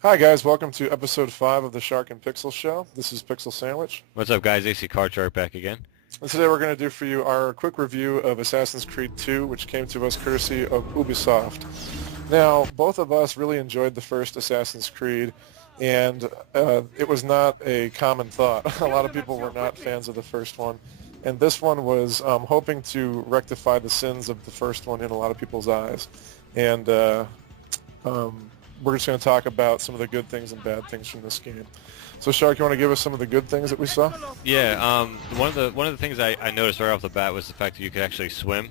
Hi guys, welcome to episode 5 of the Shark and Pixel Show. This is Pixel Sandwich. What's up, guys? AC Card Shark back again. And today we're going to do for you our quick review of Assassin's Creed 2, which came to us courtesy of Ubisoft. Now, both of us really enjoyed the first Assassin's Creed, and it was not a common thought. A lot of people were not fans of the first one, and this one was hoping to rectify the sins of the first one in a lot of people's eyes. And we're just going to talk about some of the good things and bad things from this game. So, Shark, you want to give us some of the good things that we saw? Yeah, one of the things I noticed right off the bat was the fact that you could actually swim.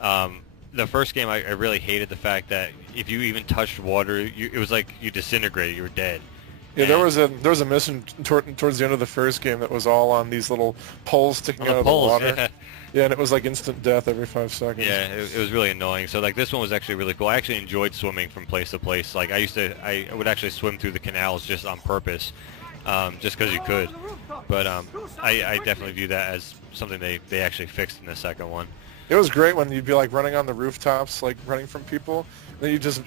The first game, I really hated the fact that if you even touched water, it was like you disintegrated, you were dead. Yeah, there was a mission towards the end of the first game that was all on these little poles sticking out of the water. Yeah. Yeah, and it was like instant death every 5 seconds. Yeah, it was really annoying. So like this one was actually really cool. I actually enjoyed swimming from place to place. Like I would actually swim through the canals just on purpose, just because you could. But I definitely view that as something they actually fixed in the second one. It was great when you'd be like running on the rooftops, like running from people. Then you just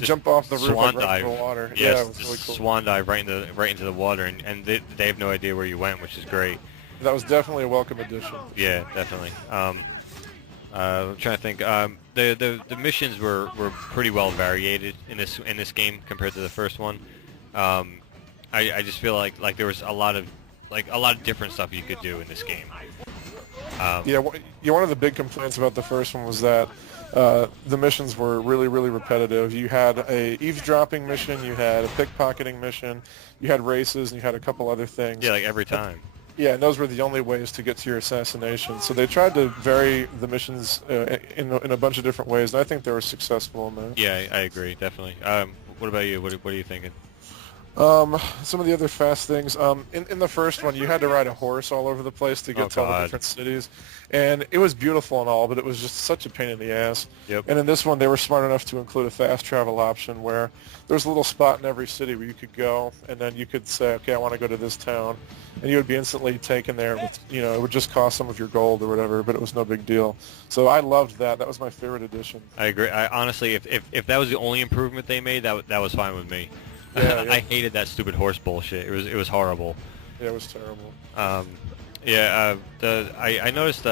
jump off the roof Swan like, right dive. into the water. Yes, Yeah, it was really cool. swan dive right into the water, and they have no idea where you went, which is great. That was definitely a welcome addition. Yeah, definitely. I'm trying to think. The missions were pretty well variated in this game compared to the first one. I just feel like there was a lot of different stuff you could do in this game. Yeah, one of the big complaints about the first one was that the missions were really, really repetitive. You had a eavesdropping mission, you had a pickpocketing mission, you had races, and you had a couple other things. Yeah, like every time. Yeah, and those were the only ways to get to your assassination. So they tried to vary the missions in a bunch of different ways, and I think they were successful in that. Yeah, I agree, definitely. What about you? What are you thinking? Some of the other fast things. In the first one, you had to ride a horse all over the place to get to all the different cities, and it was beautiful and all, but it was just such a pain in the ass. Yep. And in this one, they were smart enough to include a fast travel option where there's a little spot in every city where you could go, and then you could say, okay, I want to go to this town, and you would be instantly taken there. With, it would just cost some of your gold or whatever, but it was no big deal. So I loved that. That was my favorite addition. I agree. I honestly, if that was the only improvement they made, that was fine with me. Yeah, yeah. I hated that stupid horse bullshit. It was horrible. Yeah, it was terrible. I noticed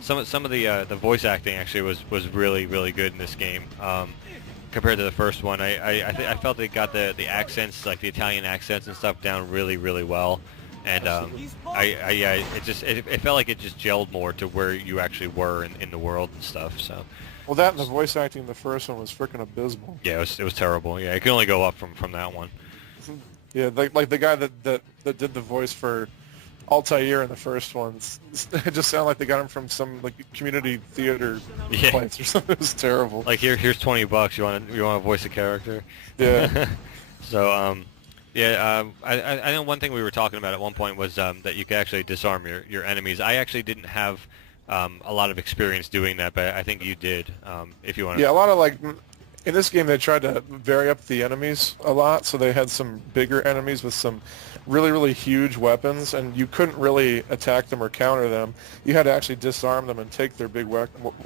some of the voice acting actually was really really good in this game compared to the first one. I felt they got the accents, like the Italian accents and stuff, down really really well, and it felt like it just gelled more to where you actually were in the world and stuff. So. Well, that and the voice acting in the first one was freaking abysmal. Yeah, it was terrible. Yeah, it could only go up from that one. Yeah, like the guy that did the voice for Altair in the first one, it just sounded like they got him from some like community theater place or something. It was terrible. Like here's $20. You want to voice a character? Yeah. So I know one thing we were talking about at one point was that you could actually disarm your enemies. I actually didn't have a lot of experience doing that, but I think you did. If you want to. Yeah, a lot of like in this game they tried to vary up the enemies a lot, so they had some bigger enemies with some really really huge weapons, and you couldn't really attack them or counter them. You had to actually disarm them and take their big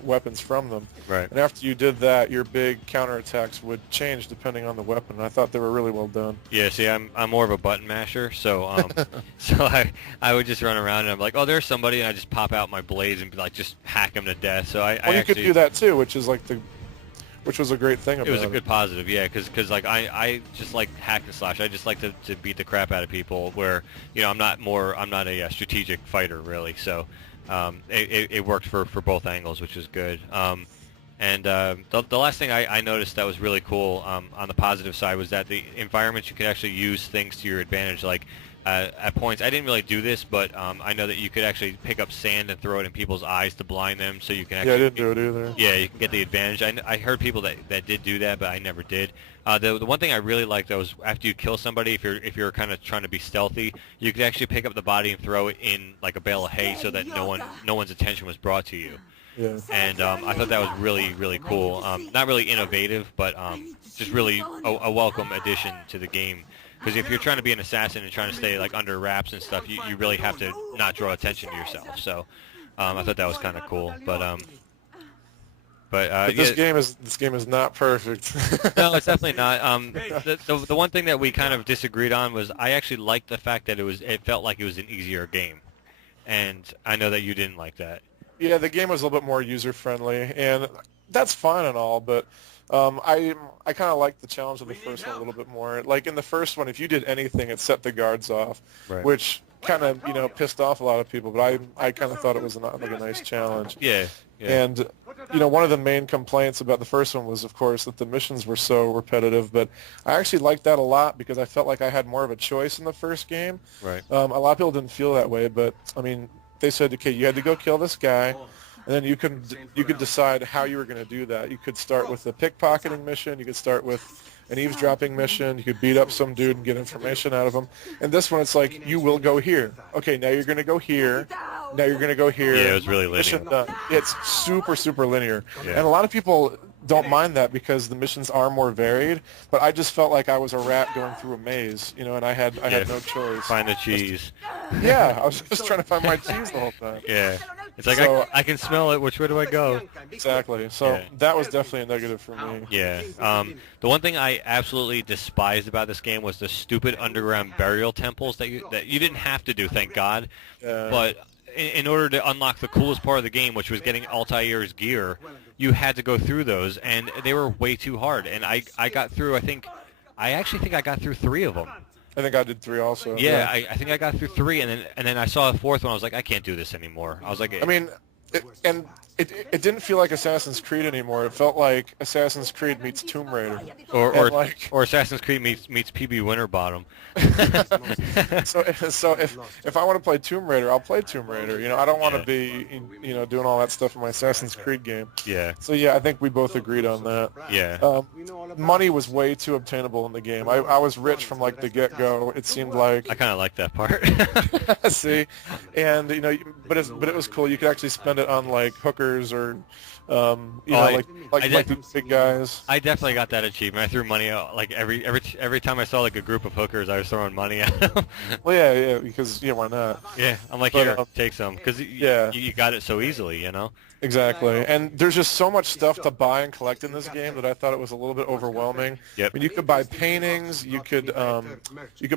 weapons from them. Right. And after you did that, your big counterattacks would change depending on the weapon. And I thought they were really well done. Yeah, see, I'm more of a button masher, so so I would just run around and I'm like, oh, there's somebody, and I just pop out my blades and like just hack them to death. So you could do that too, which was a great thing about it. It was a good positive, yeah, because like I just like hack and slash. I just like to beat the crap out of people. Where I'm not a strategic fighter really. So it worked for both angles, which is good. The last thing I noticed that was really cool on the positive side was that the environments, you could actually use things to your advantage. Like at points, I didn't really do this, but I know that you could actually pick up sand and throw it in people's eyes to blind them, so you can actually... Yeah, I didn't do it either. Yeah, you can get the advantage. I heard people that did do that, but I never did. The one thing I really liked, though, was after you kill somebody, if you're kind of trying to be stealthy, you could actually pick up the body and throw it in like a bale of hay, so that no one's attention was brought to you. Yeah. And I thought that was really, really cool. Not really innovative, but just really a welcome addition to the game. Because if you're trying to be an assassin and trying to stay like under wraps and stuff, you really have to not draw attention to yourself. So I thought that was kind of cool. But But But yeah, this game is not perfect. no, it's definitely not. The one thing that we kind of disagreed on was I actually liked the fact that it felt like it was an easier game, and I know that you didn't like that. Yeah, the game was a little bit more user friendly, and that's fine and all, but I kind of liked the challenge of the first one a little bit more. Like in the first one, if you did anything, it set the guards off, Right. which kind of pissed off a lot of people. But I kind of thought it was like a nice challenge. Yeah. Yeah. And one of the main complaints about the first one was, of course, that the missions were so repetitive. But I actually liked that a lot because I felt like I had more of a choice in the first game. Right. A lot of people didn't feel that way, but I mean, they said, okay, you had to go kill this guy, and then you could decide how you were going to do that. You could start with a pickpocketing mission. You could start with an eavesdropping mission. You could beat up some dude and get information out of him. And this one, it's like, you will go here. Okay, now you're going to go here. Now you're going to go here. Yeah, it was really Mission linear. done. It's super, super linear. Yeah. And a lot of people don't mind that because the missions are more varied, but I just felt like I was a rat going through a maze, and I had no choice. Find the cheese. Yeah, I was just trying to find my cheese the whole time. Yeah. It's like So- I can smell it. Which way do I go? Exactly. So Yeah. that was definitely a negative for me. Yeah. The one thing I absolutely despised about this game was the stupid underground burial temples that you didn't have to do, thank God. Yeah. But in order to unlock the coolest part of the game, which was getting Altair's gear, you had to go through those, and they were way too hard. And I got through, I actually think I got through 3 of them. I think I did 3 also. Yeah, I think I got through 3, and then I saw the 4th one. I was like, I can't do this anymore. I was like, I mean, it didn't feel like Assassin's Creed anymore. It felt like Assassin's Creed meets Tomb Raider. or like- or Assassin's Creed meets PB Winterbottom. So if I want to play Tomb Raider, I'll play Tomb Raider. I don't want to be doing all that stuff in my Assassin's Creed game. Yeah, So yeah, I think we both agreed on that. yeah, Money was way too obtainable in the game. I was rich from like the get-go. It seemed like I kind of like that part. see, and but it was cool. You could actually spend it on like hookers or I like did- these big guys. I definitely got that achievement. I threw money out like every time I saw like a group of hookers, I was throwing money at them. Well, yeah, because why not? Yeah, I'm like, But, here, take some, because yeah. you got it so easily, Exactly. And there's just so much stuff to buy and collect in this game that I thought it was a little bit overwhelming. Yep. I mean, you could buy paintings, you could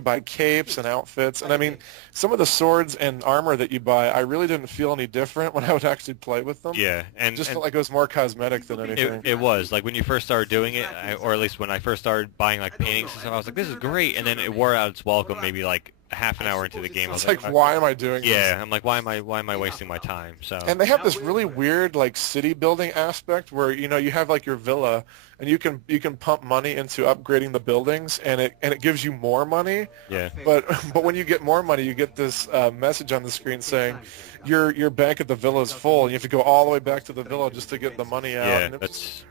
buy capes and outfits, and I mean, some of the swords and armor that you buy, I really didn't feel any different when I would actually play with them. Yeah, and Just and felt like it was more cosmetic than anything. it was like when you first started doing it, or at least when I first started buying like paintings and stuff, I was like, this is great, and then it wore out its welcome maybe like half an hour into the game. I was It's like, why am I doing this? yeah, I'm like, why am I wasting my time? So And they have this really weird like city building aspect where you have like your villa and you can pump money into upgrading the buildings and it gives you more money. yeah, But when you get more money, you get this message on the screen saying your bank at the villa is full and you have to go all the way back to the villa just to get the money out. yeah, And it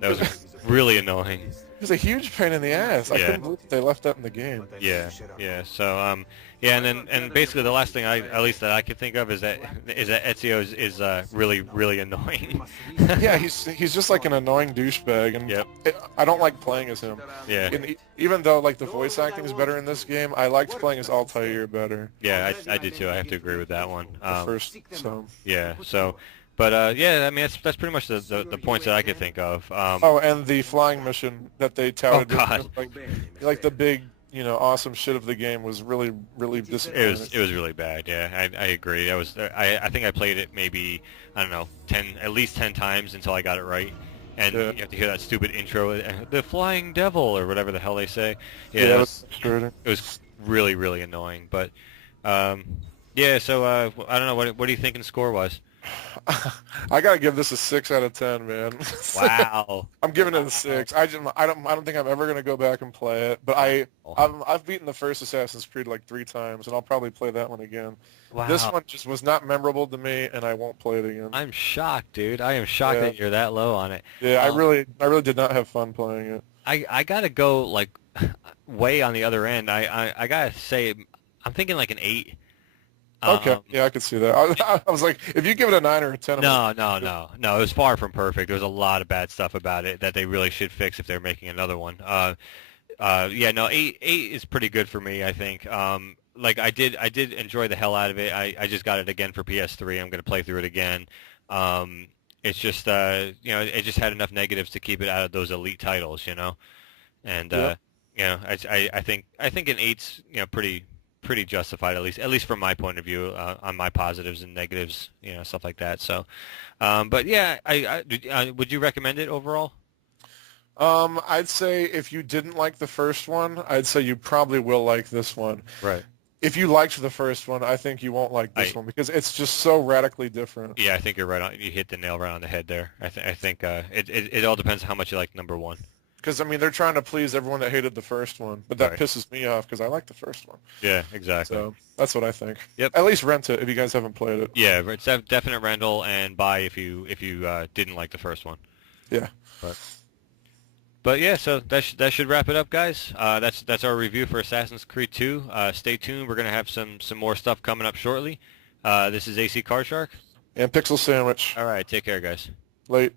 that was really annoying. was a huge pain in the ass. I Yeah. couldn't believe that they left that in the game. Yeah, yeah. So yeah, and basically the last thing at least that I could think of is that Ezio is really really annoying. Yeah, he's just like an annoying douchebag, and Yep. I don't like playing as him. Yeah. And even though like the voice acting is better in this game, I liked playing as Altair better. Yeah, I did too. I have to agree with that one. First, so. Yeah. So, but yeah, I mean that's pretty much the points that I could think of. Oh, and the flying mission that they touted, Oh, God. like the big, awesome shit of the game was really, really disappointing. It was really bad. Yeah, I agree. I think I played it maybe I don't know at least 10 times until I got it right. And Yeah. you have to hear that stupid intro, the flying devil or whatever the hell they say. Yeah, it that was, was frustrating. it was really really annoying. But yeah, so I don't know what do you think in score was? I gotta give this a 6 out of 10, man. Wow. I'm giving it a 6. I don't think I'm ever gonna go back and play it. But I've beaten the first Assassin's Creed like 3 times, and I'll probably play that one again. Wow. This one just was not memorable to me, and I won't play it again. I'm shocked, dude. I am shocked Yeah. that you're that low on it. Yeah, I Um, really did not have fun playing it. I gotta go like way on the other end. I gotta say, I'm thinking like an 8. Okay, yeah, I could see that. I was like, if you give it a 9 or a 10, I'm like, No. It was far from perfect. There was a lot of bad stuff about it that they really should fix if they're making another one. Yeah, no, 8 is pretty good for me, I think. Like I did enjoy the hell out of it. I just got it again for PS3. I'm gonna play through it again. It's just it just had enough negatives to keep it out of those elite titles, and Yep. I think an eight's pretty justified, at least from my point of view, on my positives and negatives, stuff like that. So, but yeah, would you recommend it overall? I'd say if you didn't like the first one, I'd say you probably will like this one. Right. If you liked the first one, I think you won't like this I one because it's just so radically different. Yeah, I think you're right on. You hit the nail right on the head there. I think it all depends on how much you like number one. Because, I mean, they're trying to please everyone that hated the first one, but that Right. pisses me off because I like the first one. Yeah, exactly. So that's what I think. Yep. At least rent it if you guys haven't played it. Yeah, it's a definite rental and buy if you didn't like the first one. Yeah. But but yeah, so that should wrap it up, guys. That's our review for Assassin's Creed 2. Stay tuned. We're gonna have some more stuff coming up shortly. This is AC Card Shark. And Pixel Sandwich. All right, take care, guys. Late.